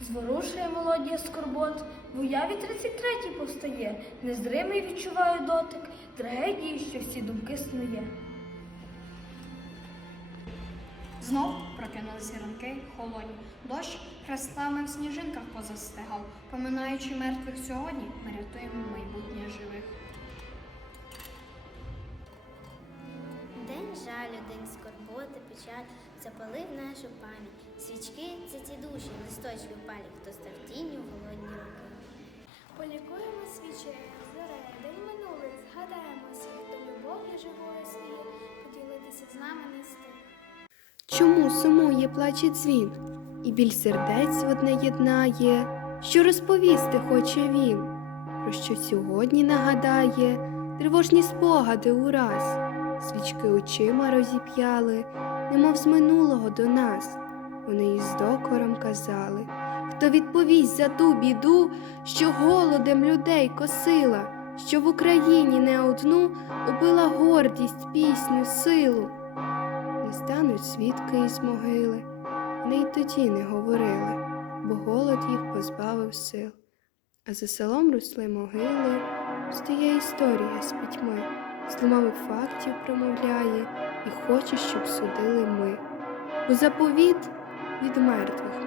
Зворушує мелодія скорбот, в уяві 33-й повстає, незримий відчуваю дотик, трагедії, що всі думки снує. Знов прокинулися ранки холодні. Дощ хрестами в сніжинках позастигав. Поминаючи мертвих сьогодні, ми рятуємо майбутнє живих. Жалю, день скорботи, печаль. Запалив нашу пам'ять. Свічки це ті душі, листочки впалі, хто став тінню в голодні роки. Полікуємо свічею, зорею, день минулий, згадаємо всіх, хто любов'ю живою свіє, поділитися з нами не стих. Чому сумує плаче дзвін, і біль сердець одне єднає, що розповісти хоче він, про що сьогодні нагадає тривожні спогади ураз, свічки очима розіп'яли, немов з минулого до нас. Вони із докором казали, хто відповість за ту біду, що голодом людей косила, що в Україні не одну убила гордість, пісню, силу не стануть свідки із могили, вони й тоді не говорили, бо голод їх позбавив сил. А за селом росли могили, стає історія з пітьми, зламами фактів промовляє і хоче, щоб судили ми, У заповіт від мертвих.